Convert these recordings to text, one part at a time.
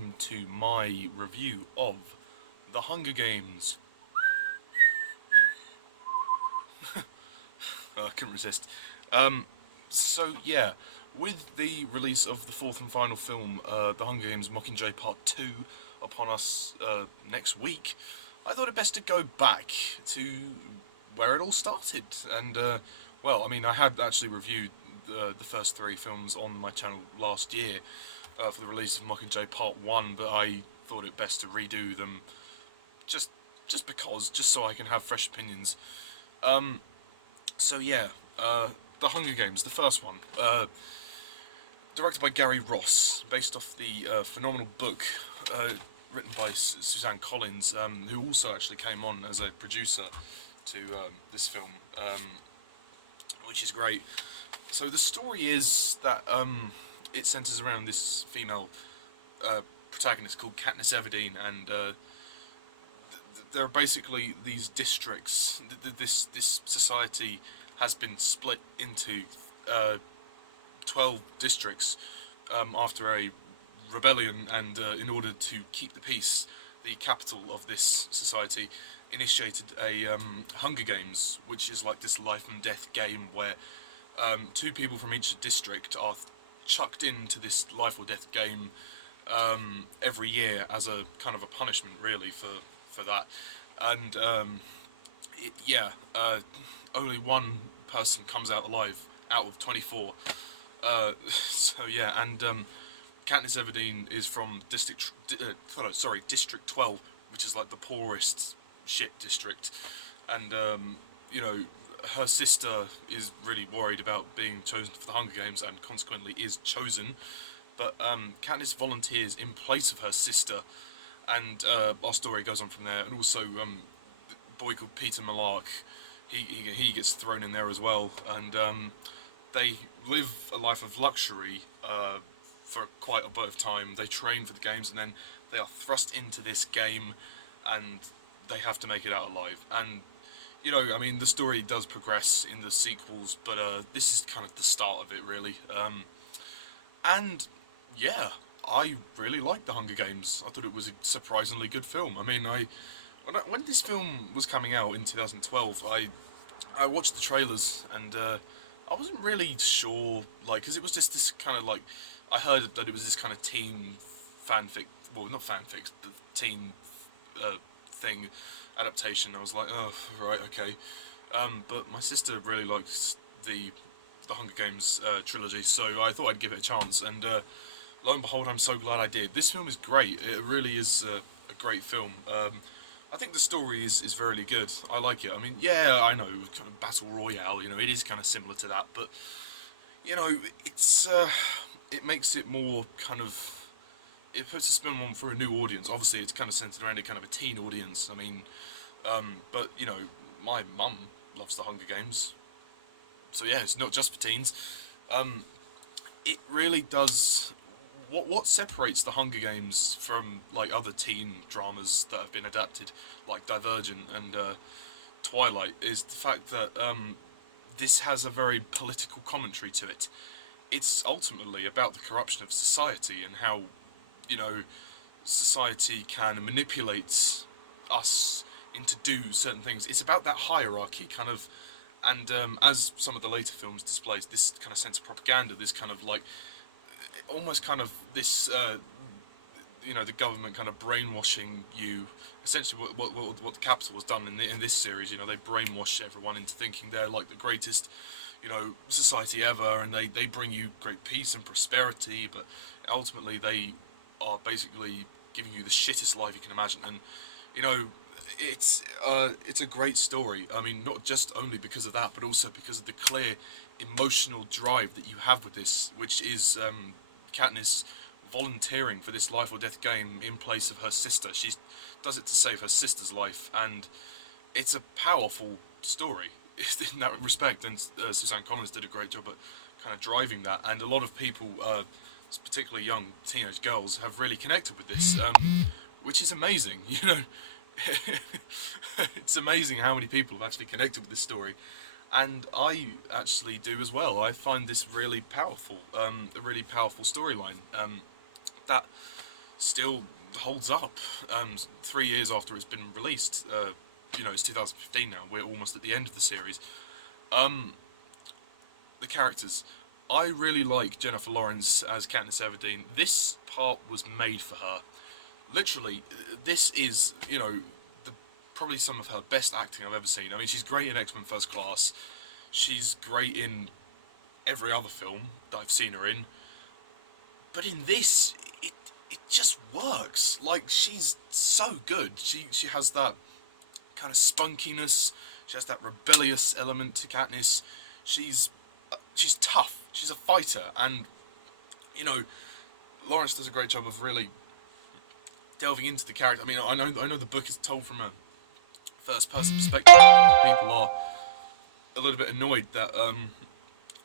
welcome to my review of The Hunger Games. I couldn't resist. So yeah, with the release of the fourth and final film, The Hunger Games Mockingjay Part 2, upon us next week, I thought it best to go back to where it all started. And, well, I mean, I had actually reviewed the first three films on my channel last year for the release of Mockingjay Part 1, but I thought it best to redo them just because, just so I can have fresh opinions. So yeah, The Hunger Games, the first one, directed by Gary Ross, based off the phenomenal book written by Suzanne Collins, who also actually came on as a producer to this film, which is great. So the story is that it centres around this female protagonist called Katniss Everdeen, and there are basically these districts. This society has been split into 12 districts after a rebellion, and in order to keep the peace, the capital of this society initiated a Hunger Games, which is like this life and death game where two people from each district are chucked into this life or death game every year as a kind of a punishment, really, for that. And only one person comes out alive out of 24. So yeah, and Katniss Everdeen is from District 12, which is like the poorest shit district, and you know, her sister is really worried about being chosen for the Hunger Games, and consequently is chosen. But Katniss volunteers in place of her sister, and our story goes on from there. And also, a boy called Peter Malark, he gets thrown in there as well, and they live a life of luxury for quite a bit of time. They train for the games, and then they are thrust into this game, and they have to make it out alive. And you know, I mean, the story does progress in the sequels, but this is kind of the start of it, really. And yeah, I really liked The Hunger Games. I thought it was a surprisingly good film. I mean, when this film was coming out in 2012, I watched the trailers, and I wasn't really sure, like, because it was just this kind of, like, I heard that it was this kind of teen fanfic, well, not fanfic, but teen thing, adaptation. I was like, oh, right, okay. But my sister really likes the Hunger Games trilogy, so I thought I'd give it a chance, and lo and behold, I'm so glad I did. This film is great. It really is a great film. I think the story is very good. I like it. I mean, yeah, I know, kind of battle royale, you know, it is kind of similar to that, but, you know, it's, it makes it more kind of, it puts a spin on for a new audience. Obviously, it's kind of centered around a kind of a teen audience. I mean, but, you know, my mum loves the Hunger Games, so yeah, it's not just for teens. It really does. What separates the Hunger Games from, like, other teen dramas that have been adapted, like Divergent and Twilight, is the fact that this has a very political commentary to it. It's ultimately about the corruption of society and how, you know, society can manipulate us into do certain things. It's about that hierarchy, kind of, and as some of the later films displays, this kind of sense of propaganda, this kind of, like, almost kind of this, you know, the government kind of brainwashing you. Essentially, what the Capitol has done in this series, you know, they brainwash everyone into thinking they're like the greatest, you know, society ever, and they bring you great peace and prosperity, but ultimately they are basically giving you the shittest life you can imagine. And, you know, it's a great story. I mean, not just only because of that, but also because of the clear emotional drive that you have with this, which is Katniss volunteering for this life or death game in place of her sister. She does it to save her sister's life, and it's a powerful story in that respect, and Suzanne Collins did a great job at kind of driving that, and a lot of people, particularly young teenage girls, have really connected with this, which is amazing, you know. It's amazing how many people have actually connected with this story, and I actually do as well. I find this really powerful, a really powerful storyline that still holds up. 3 years after it's been released, it's 2015 now. We're almost at the end of the series. The characters. I really like Jennifer Lawrence as Katniss Everdeen. This part was made for her. Literally, this is, probably some of her best acting I've ever seen. I mean, she's great in X-Men First Class. She's great in every other film that I've seen her in. But in this, it just works. Like, she's so good. She has that kind of spunkiness. She has that rebellious element to Katniss. She's tough. She's a fighter, and Lawrence does a great job of really delving into the character. I mean, I know the book is told from a first-person perspective. People are a little bit annoyed that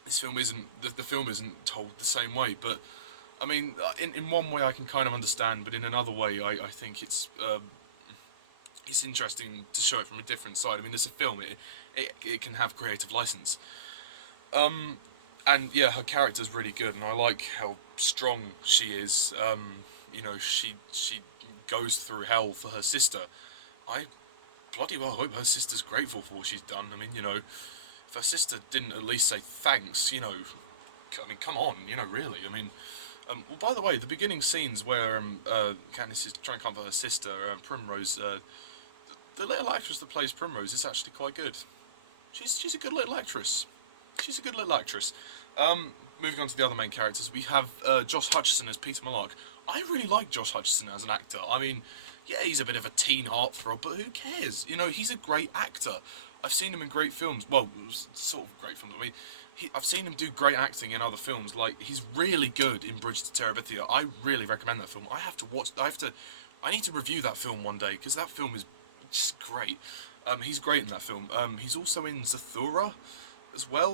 this film isn't the film isn't told the same way. But I mean, in one way I can kind of understand, but in another way I think it's interesting to show it from a different side. I mean, it's a film. It can have creative license. And yeah, her character's really good, and I like how strong she is. She goes through hell for her sister. I bloody well hope her sister's grateful for what she's done. I mean, if her sister didn't at least say thanks, come on, really. I mean, well, by the way, the beginning scenes where Katniss is trying to comfort her sister, Primrose, the little actress that plays Primrose is actually quite good. She's a good little actress. She's a good little actress. Moving on to the other main characters, we have Josh Hutcherson as Peter Malark. I really like Josh Hutcherson as an actor. I mean, yeah, he's a bit of a teen heartthrob, but who cares? He's a great actor. I've seen him in great films. Well, sort of great films. I mean, I've seen him do great acting in other films. Like, he's really good in Bridge to Terabithia. I really recommend that film. I need to review that film one day, because that film is just great. He's great in that film. He's also in Zathura as well,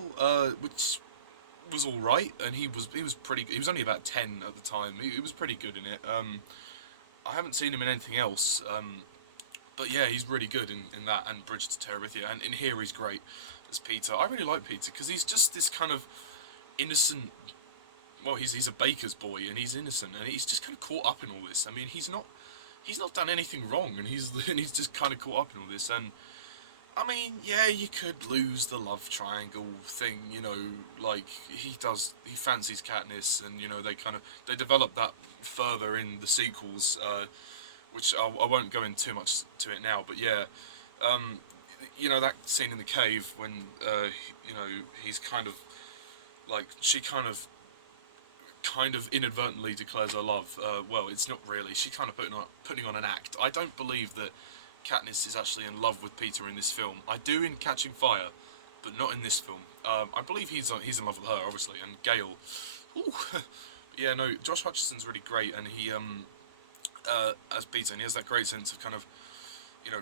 which was all right, and he was pretty. He was only about 10 at the time. He was pretty good in it. I haven't seen him in anything else, but yeah, he's really good in that and Bridge to Terabithia, and in here he's great as Peter. I really like Peter because he's just this kind of innocent. Well, he's a baker's boy, and he's innocent, and he's just kind of caught up in all this. I mean, he's not done anything wrong, and he's just kind of caught up in all this. And I mean, yeah, you could lose the love triangle thing, like he fancies Katniss, and they develop that further in the sequels, which I won't go into too much to it now, but yeah, that scene in the cave when he's kind of like, she kind of inadvertently declares her love. Well, it's not really. She kind of putting on an act. I don't believe that Katniss is actually in love with Peter in this film. I do in Catching Fire, but not in this film. I believe he's in love with her, obviously, and Gale. Ooh. Yeah, no, Josh Hutcherson's really great, and he as Peter, and he has that great sense of kind of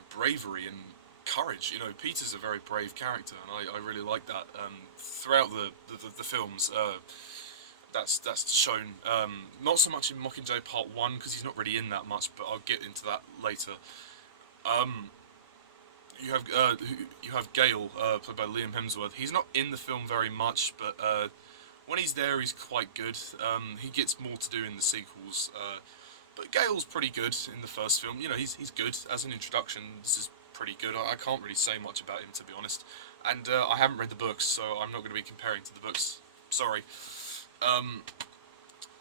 bravery and courage. Peter's a very brave character, and I really like that. Throughout the films, that's shown. Not so much in Mockingjay Part 1, because he's not really in that much, but I'll get into that later. You have Gale, played by Liam Hemsworth. He's not in the film very much, but when he's there, he's quite good. He gets more to do in the sequels, but Gale's pretty good in the first film. He's good as an introduction. This is pretty good. I can't really say much about him, to be honest, and I haven't read the books, so I'm not going to be comparing to the books. Sorry.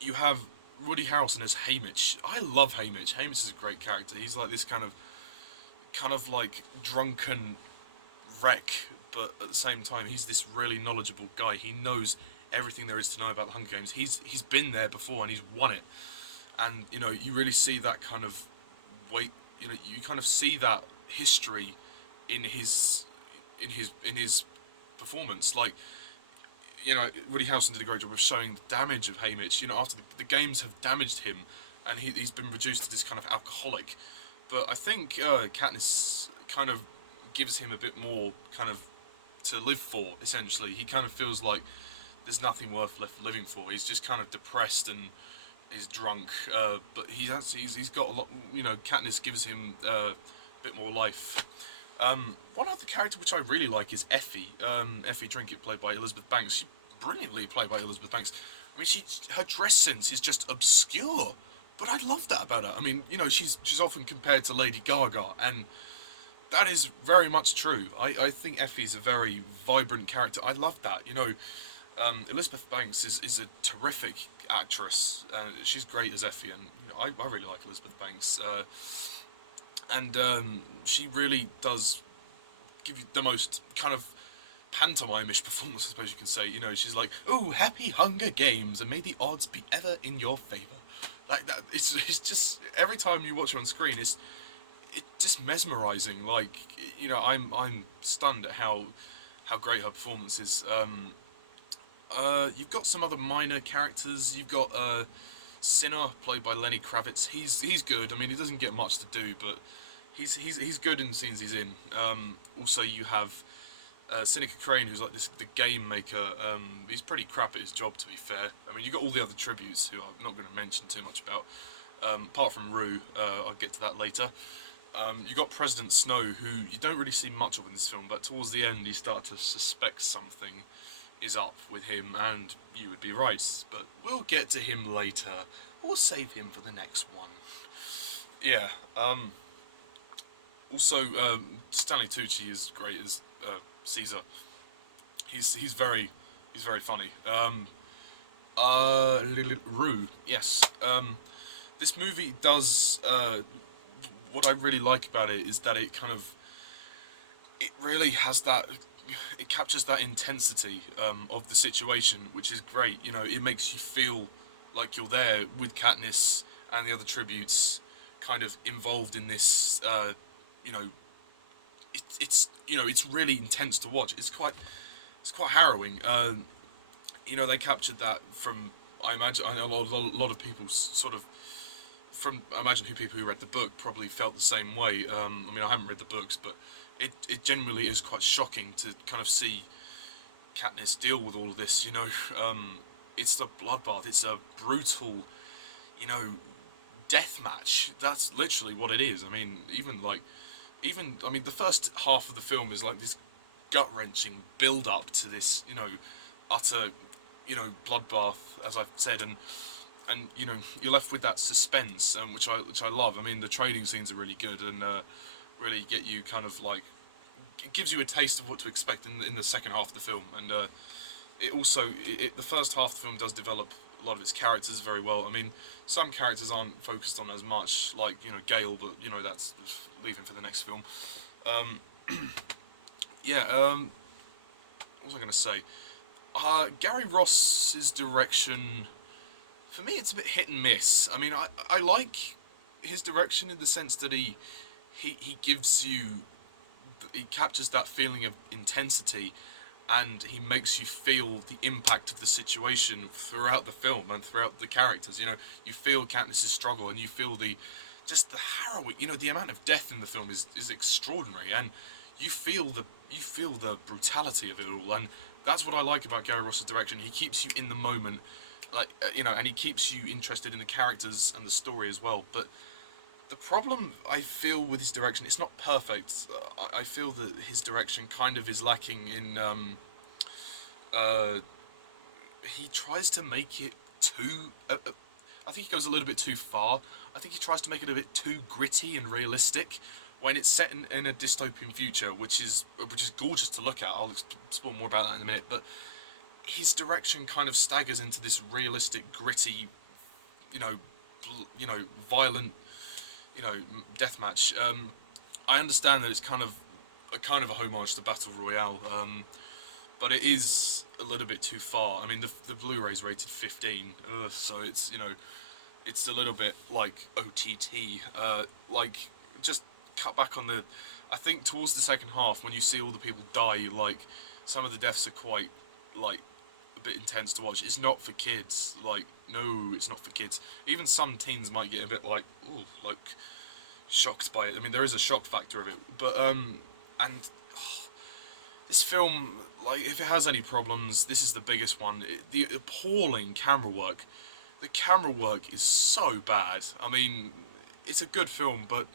You have Woody Harrelson as Haymitch. I love Haymitch. Haymitch is a great character. He's like this kind of like drunken wreck, but at the same time he's this really knowledgeable guy. He knows everything there is to know about the Hunger Games. He's been there before and he's won it, and you really see that kind of weight. You kind of see that history in his performance. Like, Woody Harrelson did a great job of showing the damage of Haymitch. After the games have damaged him, and he's been reduced to this kind of alcoholic. But I think Katniss kind of gives him a bit more kind of to live for, essentially. He kind of feels like there's nothing worth living for. He's just kind of depressed and is drunk, but he's got a lot. Katniss gives him a bit more life. One other character which I really like is Effie. Effie Trinket, played by Elizabeth Banks. She brilliantly played by Elizabeth Banks. I mean, her dress sense is just obscure. But I love that about her. I mean, you know, she's often compared to Lady Gaga, and that is very much true. I think Effie's a very vibrant character. I love that. You know, Elizabeth Banks is a terrific actress. She's great as Effie, and you know, I really like Elizabeth Banks. And she really does give you the most kind of pantomime-ish performance, I suppose you can say. You know, she's like, "Oh, happy Hunger Games, and may the odds be ever in your favour." Like that, it's just every time you watch her on screen, it's just mesmerising. Like, you know, I'm stunned at how great her performance is. You've got some other minor characters. You've got Sinner, played by Lenny Kravitz. He's good. I mean, he doesn't get much to do, but he's good in the scenes he's in. Also, you have Seneca Crane, who's like the game maker. He's pretty crap at his job, to be fair. I mean, you got all the other tributes who I'm not going to mention too much about. Apart from Rue, I'll get to that later. You got President Snow, who you don't really see much of in this film, but towards the end you start to suspect something is up with him, and you would be right. But we'll get to him later. We'll save him for the next one. Yeah. Also, Stanley Tucci is great as Caesar. He's very funny. Rue, yes. This movie does. What I really like about it is that it really has that. It captures that intensity of the situation, which is great. You know, it makes you feel like you're there with Katniss and the other tributes, kind of involved in this. You know, it's really intense to watch. It's quite harrowing. You know, they captured that from. I know a lot of people sort of. I imagine people who read the book probably felt the same way. I mean, I haven't read the books, but it genuinely is quite shocking to kind of see Katniss deal with all of this. You know, it's the bloodbath. It's a brutal, you know, death match. That's literally what it is. I mean, I mean, the first half of the film is like this gut-wrenching build-up to this, you know, utter, you know, bloodbath, as I've said, and you know, you're left with that suspense, which I love. I mean, the training scenes are really good, and really get you kind of like, it gives you a taste of what to expect in the second half of the film, and it also the first half of the film does develop a lot of its characters very well. I mean, some characters aren't focused on as much, like, you know, Gale, but you know, that's leaving for the next film. Yeah. What was I going to say? Gary Ross's direction. For me, it's a bit hit and miss. I mean, I like his direction in the sense that he gives you, he captures that feeling of intensity, and he makes you feel the impact of the situation throughout the film and throughout the characters. You know, you feel Katniss's struggle, and you feel the harrowing. You know, the amount of death in the film is extraordinary, and you feel the brutality of it all, and that's what I like about Gary Ross's direction. He keeps you in the moment. Like, you know, and he keeps you interested in the characters and the story as well. But the problem I feel with his direction, it's not perfect. I feel that his direction kind of is lacking in. He tries to make it too. I think he goes a little bit too far. I think he tries to make it a bit too gritty and realistic when it's set in a dystopian future, which is gorgeous to look at. I'll explore more about that in a minute, but his direction kind of staggers into this realistic, gritty, you know, violent, you know, deathmatch. I understand that it's kind of a homage to Battle Royale, but it is a little bit too far. I mean, the Blu-ray's rated 15, so it's, you know, it's a little bit like OTT. Like, just cut back on the. I think towards the second half, when you see all the people die, like, some of the deaths are quite, like, a bit intense to watch. It's not for kids. Like, no, it's not for kids. Even some teens might get a bit like, ooh, like, shocked by it. I mean, there is a shock factor of it, but this film, like, if it has any problems, this is the biggest one. The appalling camera work. The camera work is so bad. I mean, it's a good film, but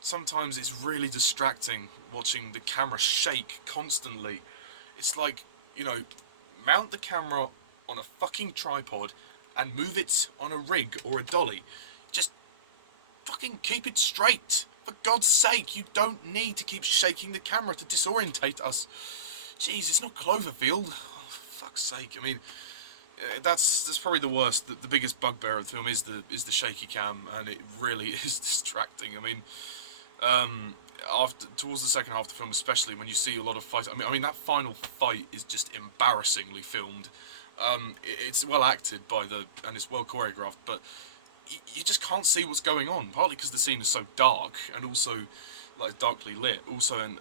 sometimes it's really distracting watching the camera shake constantly. It's like, you know, mount the camera on a fucking tripod and move it on a rig or a dolly. just fucking keep it straight. For God's sake, you don't need to keep shaking the camera to disorientate us. Jeez, it's not Cloverfield. Oh, for fuck's sake. I mean, that's probably the worst. The biggest bugbear of the film is the shaky cam, and it really is distracting. I mean, after towards the second half of the film, especially when you see a lot of fights. I mean that final fight is just embarrassingly filmed. It's well acted and it's well choreographed, but you just can't see what's going on. Partly because the scene is so dark, and also like darkly lit. Also, and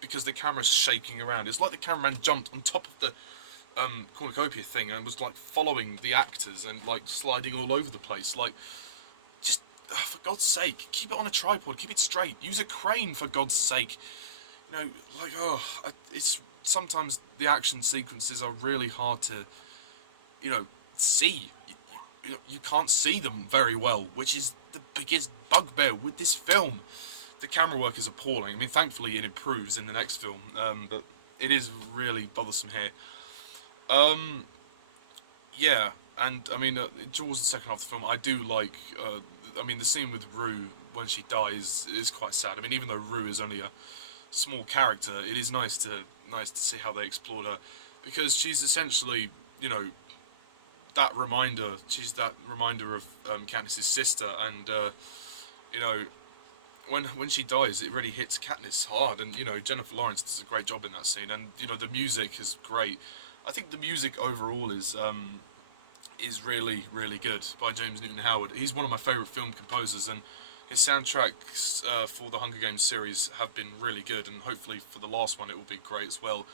because the camera's shaking around. It's like the cameraman jumped on top of the cornucopia thing and was like following the actors and like sliding all over the place. Like, just for God's sake, keep it on a tripod, keep it straight, use a crane for God's sake. It's sometimes the action sequences are really hard to, see. You can't see them very well, which is the biggest bugbear with this film. The camera work is appalling. I mean, thankfully it improves in the next film, but it is really bothersome here. Yeah, and I mean, towards the second half of the film, I do like, the scene with Rue when she dies is quite sad. I mean, even though Rue is only a small character, it is nice to see how they explored her, because she's essentially, that reminder. She's that reminder of Katniss's sister, and when she dies, it really hits Katniss hard, and Jennifer Lawrence does a great job in that scene, and the music is great. I think the music overall is really, really good by James Newton Howard. He's one of my favourite film composers, and his soundtracks for the Hunger Games series have been really good, and hopefully for the last one it will be great as well.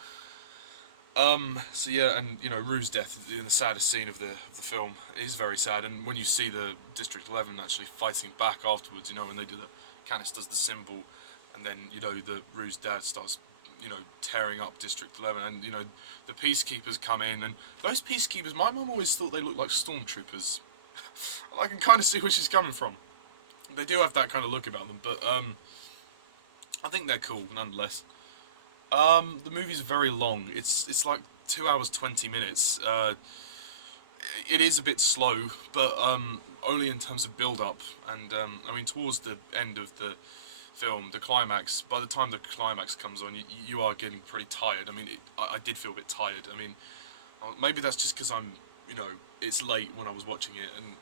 So yeah, and Rue's death in the saddest scene of the film is very sad, and when you see the District 11 actually fighting back afterwards, when they do Katniss does the symbol, and then the Rue's dad starts tearing up District 11, and the peacekeepers come in, and those peacekeepers, my mum always thought they looked like stormtroopers. I can kind of see where she's coming from. They do have that kind of look about them, but I think they're cool nonetheless. The movie's very long. It's like 2 hours 20 minutes. It is a bit slow, but only in terms of build-up, and towards the end of the film, the climax, by the time the climax comes on, you are getting pretty tired. I did feel a bit tired. Maybe that's just because I'm, it's late when I was watching it, and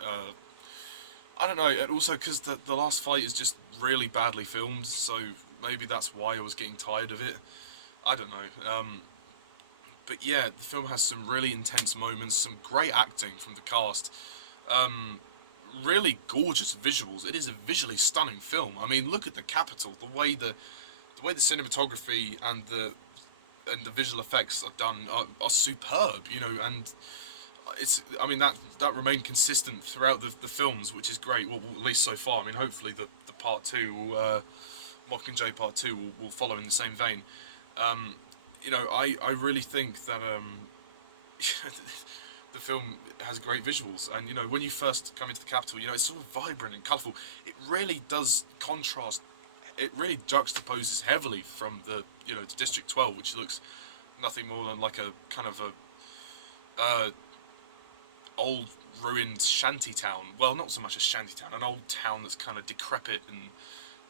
I don't know, and also because the last fight is just really badly filmed, so maybe that's why I was getting tired of it. I don't know. But yeah, the film has some really intense moments, some great acting from the cast. Really gorgeous visuals. It is a visually stunning film. Look at the Capitol, the way the cinematography and the visual effects are done are superb. And that remained consistent throughout the films, which is great. Well, at least so far. Hopefully the part two, Mockingjay Part 2 will follow in the same vein. I really think that the film has great visuals, and when you first come into the Capitol, it's sort of vibrant and colourful. It really does contrast. It really juxtaposes heavily from the to District 12, which looks nothing more than like a kind of a old ruined shanty town. Well, not so much a shanty town, an old town that's kind of decrepit and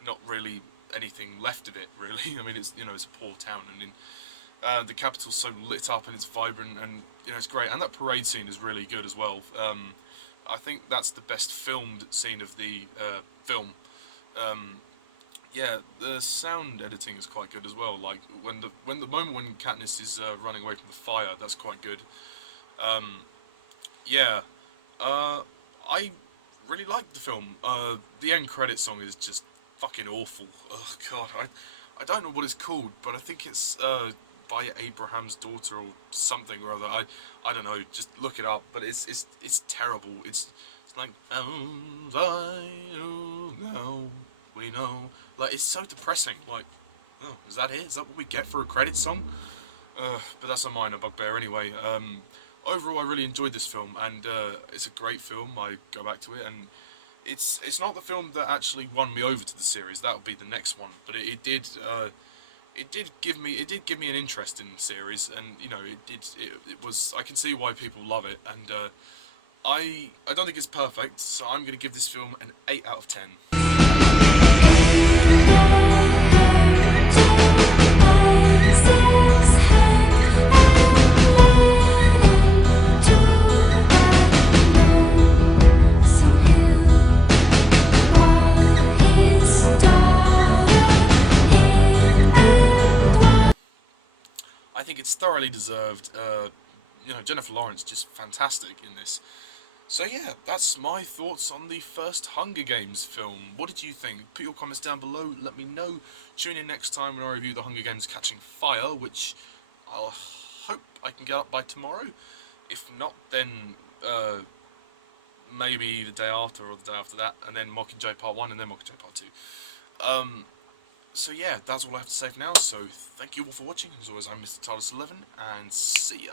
not really anything left of it, really. It's it's a poor town, and the Capitol's so lit up and it's vibrant, and it's great. And that parade scene is really good as well. I think that's the best filmed scene of the film. Yeah, the sound editing is quite good as well. Like when the moment when Katniss is running away from the fire, that's quite good. Yeah, I really liked the film. The end credit song is just fucking awful. Oh god, I don't know what it's called, but I think it's by Abraham's daughter or something or other. I don't know. Just look it up. But it's terrible. It's like now we know. Like, it's so depressing. Like, oh, is that it? Is that what we get for a credit song? But that's a minor bugbear anyway. Overall, I really enjoyed this film, and it's a great film. I go back to it, and it's not the film that actually won me over to the series. That would be the next one. But it did give me an interest in the series, and it was. I can see why people love it, and I don't think it's perfect, so I'm going to give this film an 8 out of 10. I think it's thoroughly deserved. Jennifer Lawrence just fantastic in this. So yeah, that's my thoughts on the first Hunger Games film. What did you think? Put your comments down below, let me know. Tune in next time when I review the Hunger Games Catching Fire, which I'll hope I can get up by tomorrow. If not, then maybe the day after or the day after that, and then Mockingjay Part 1 and then Mockingjay Part 2. So yeah, that's all I have to say for now, so thank you all for watching. As always, I'm Mr. TARDIS11, and see ya.